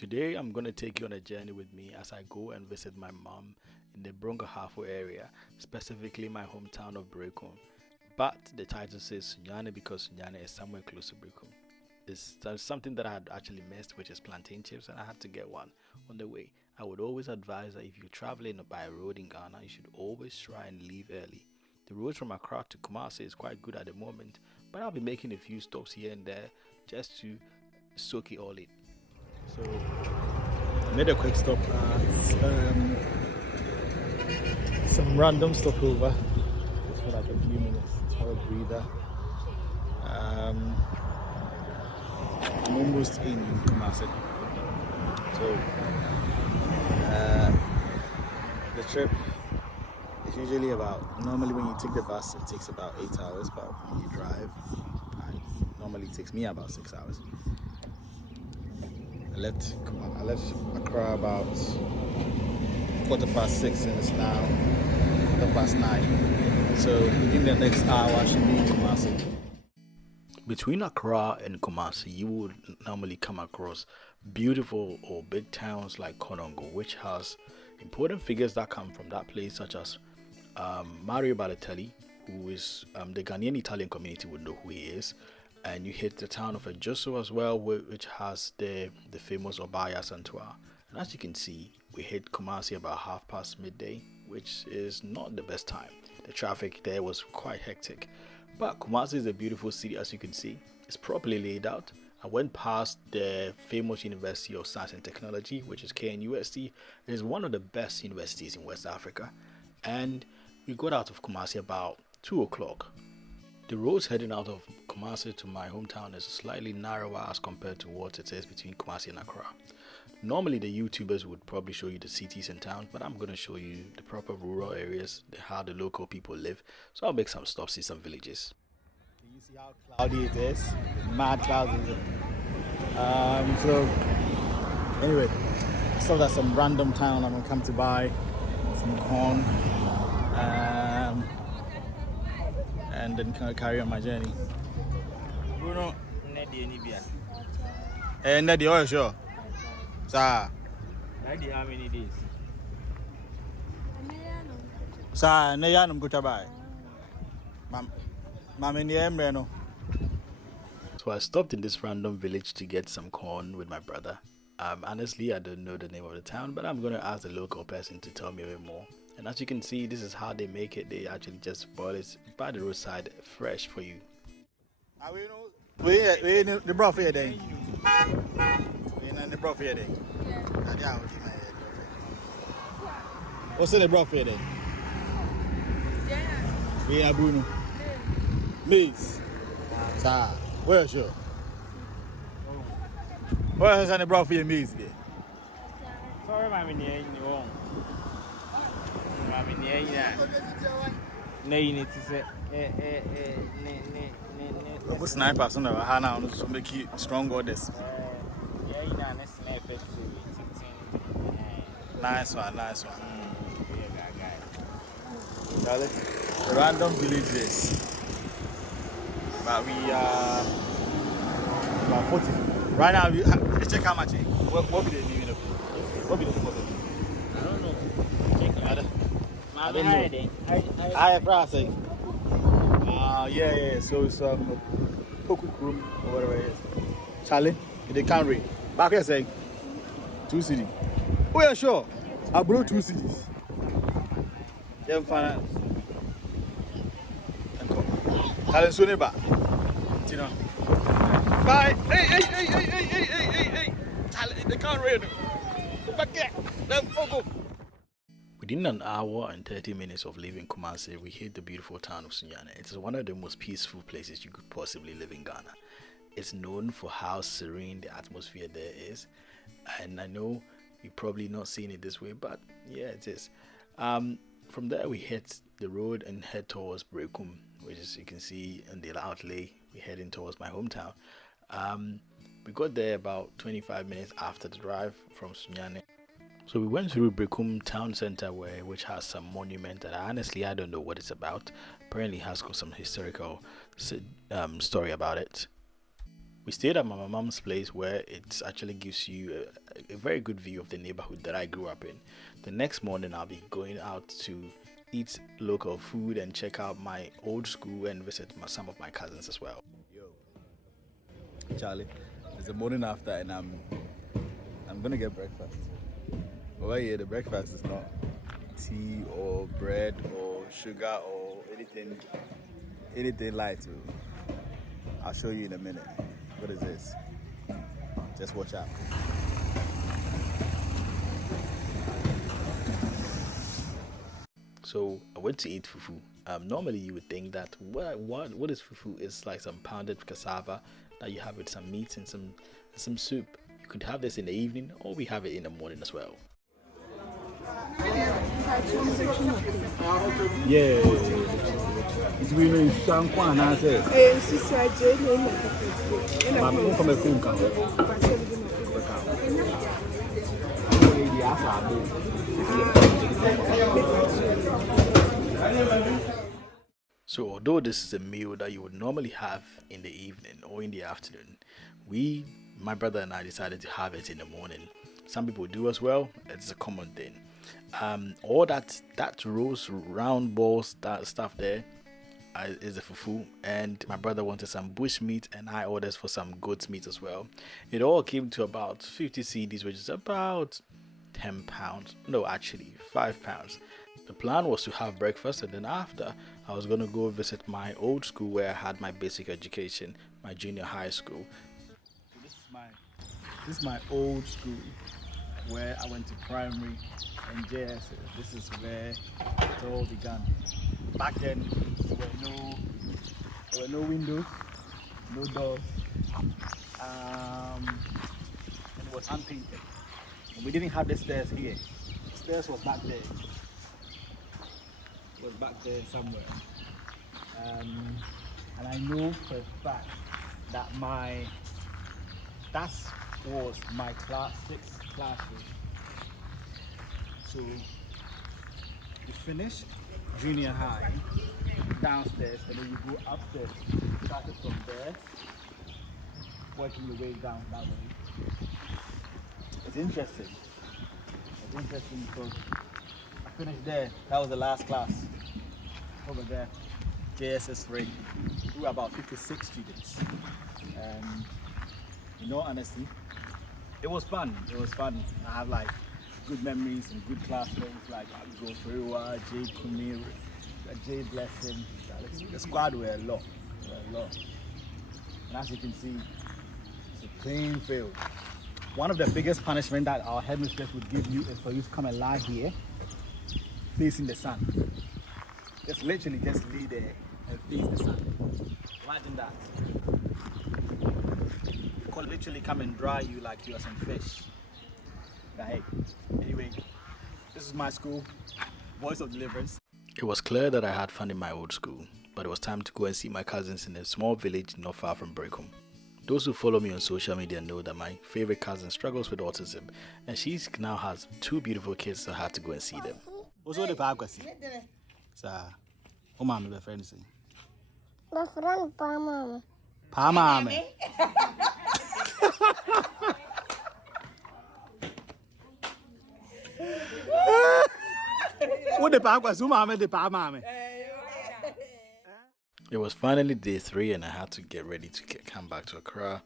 Today, I'm going to take you on a journey with me as I go and visit my mom in the Bronco area, specifically my hometown of Brekum. But the title says Sunyani because Sunyani is somewhere close to Brekum. There's something that I had actually missed, which is plantain chips, and I had to get one on the way. I would always advise that if you're traveling by road in Ghana, you should always try and leave early. The road from Accra to Kumasi is quite good at the moment, but I'll be making a few stops here and there just to soak it all in. So, I made a quick stop at some random stopover just for like a few minutes for a breather. I'm almost in Kumasi. So, the trip is usually normally when you take the bus, it takes about 8 hours, but when you drive, it normally takes me about 6 hours. I left Accra about 6:15 and it's now 9:15. So within the next hour I should be in Kumasi. Between Accra and Kumasi, you would normally come across beautiful or big towns like Konongo, which has important figures that come from that place, such as Mario Balotelli, who is the Ghanaian Italian community would know who he is. And you hit the town of Ejoso as well, which has the famous Obaya Santua. And as you can see, we hit Kumasi about midday, which is not the best time. The traffic there was quite hectic. But Kumasi is a beautiful city, as you can see. It's properly laid out. I went past the famous University of Science and Technology, which is KNUST. It is one of the best universities in West Africa. And we got out of Kumasi about 2 o'clock. The roads heading out of Kumasi to my hometown is slightly narrower as compared to what it is between Kumasi and Accra. Normally the YouTubers would probably show you the cities and towns, but I'm going to show you the proper rural areas, how the local people live. So I'll make some stops in some villages. Can you see how cloudy it is? Mad clouds, is it? So anyway, I saw that some random town I'm going to come to buy some corn. And then carry on my journey. Bruno, Nedi, oh sure. Sir. Nedi, how many days? Sir, Nayanum go to buy. No. So I stopped in this random village to get some corn with my brother. Honestly, I don't know the name of the town, but I'm gonna ask the local person to tell me a bit more. And as you can see, this is how they make it. They actually just boil it by the roadside, fresh for you. We the broth here then. We the broth here then. What's in the broth here then? We are Bruno. Maize. Sir, where's your? Where's the broth here, maize there? Sorry, my name is wrong. Snipers on the Hana to make you strong orders. Nice one. Charlie, random villages. But we are about 40. Right now, check how much. What be the name of it? What be the name of it? I don't know. I don't know. I have Frasing. Yeah. So it's Poku Room or whatever it is. Charlie, they can't read. Back here saying 2 cities. Oh yeah, sure. I brought 2 cities. Then find Charlie Suneba. You know. Bye. Hey. Charlie, they can't read. Go back here. Let's go. Within an hour and 30 minutes of leaving Kumasi, we hit the beautiful town of Sunyani. It is one of the most peaceful places you could possibly live in Ghana. It's known for how serene the atmosphere there is, and I know you've probably not seen it this way, but yeah, it is. From there, we hit the road and head towards Brekum, which is, you can see in the outlay, we're heading towards my hometown. We got there about 25 minutes after the drive from Sunyani. So we went through Brekum town center, which has some monument that I don't know what it's about. Apparently it has got some historical story about it. We stayed at my mom's place where it actually gives you a very good view of the neighborhood that I grew up in. The next morning, I'll be going out to eat local food and check out my old school and visit some of my cousins as well. Yo, Charlie, it's the morning after, and I'm gonna get breakfast. Over here, the breakfast is not tea or bread or sugar or anything light. I'll show you in a minute. What is this? Just watch out. So I went to eat fufu. Normally you would think that what is fufu? It's like some pounded cassava that you have with some meat and some soup. You could have this in the evening, or we have it in the morning as well. Yeah. It's really Shankwan, I said. I'm from a film company. So although this is a meal that you would normally have in the evening or in the afternoon, my brother and I decided to have it in the morning. Some people do as well. It's a common thing. All that roast round balls, that stuff there is a fufu, and my brother wanted some bush meat and I ordered for some goat's meat as well. It all came to about 50 cedis, which is about 10 pounds. No, actually 5 pounds. The plan was to have breakfast, and then after I was going to go visit my old school where I had my basic education, my junior high school. This is my old school where I went to primary and JS. This is where it all began. Back then there were no windows, no doors, and it was unpainted. And we didn't have the stairs here. The stairs was back there. It was back there somewhere. And I know for a fact that that was my class 6 classroom. So you finish junior high downstairs, and then you go upstairs. Started from there, working your way down that way. It's interesting. It's interesting because I finished there. That was the last class. Over there, JSS 3. We were about 56 students. And in all honesty, it was fun. It was fun. I have like good memories and good classmates like Go Frewa, Jay Kumir, Jay Blessing. The squad were a lot. And as you can see, it's a plain field. One of the biggest punishment that our headmistress would give you is for you to come and lie here, facing the sun. Just literally just lay there and face the sun. Imagine that. Could literally come and dry you like you are some fish. But hey, anyway, this is my school, Voice of Deliverance. It was clear that I had fun in my old school, but it was time to go and see my cousins in a small village not far from Brecum. Those who follow me on social media know that my favorite cousin struggles with autism, and she now has 2 beautiful kids, so I had to go and see them. Also the Pagwasi. Sir, oh mama, my friend say. My friend Pamama. Pamama. What the Pagwasi? Mama, the Pamama. It was finally day 3 and I had to get ready to come back to Accra.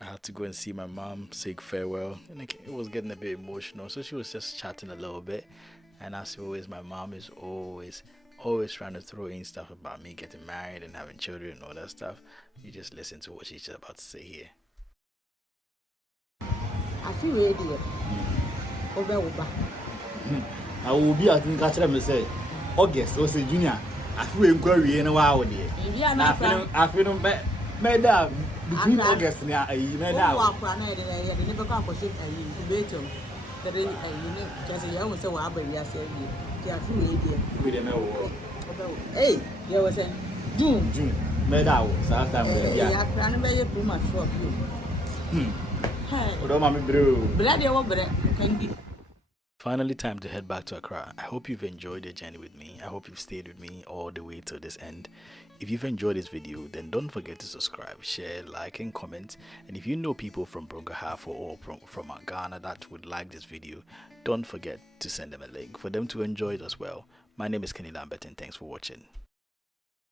I had to go and see my mom, say farewell, and it was getting a bit emotional, so she was just chatting a little bit. And as always, my mom is always trying to throw in stuff about me getting married and having children and all that stuff. You just listen to what she's about to say here. I feel ready. Oba. I will be at the say August or say Junior. I feel inquiry in a while there. I feel made up between August and I made out. Hey, there was a June. Made out. So after I'm too much for you. Hey, what do you brew? Bloody over can be. Finally, time to head back to Accra. I hope you've enjoyed the journey with me. I hope you've stayed with me all the way to this end. If you've enjoyed this video, then don't forget to subscribe, share, like, and comment. And if you know people from Brongahafo or from Ghana that would like this video, don't forget to send them a link for them to enjoy it as well. My name is Kenny Lambert, and thanks for watching.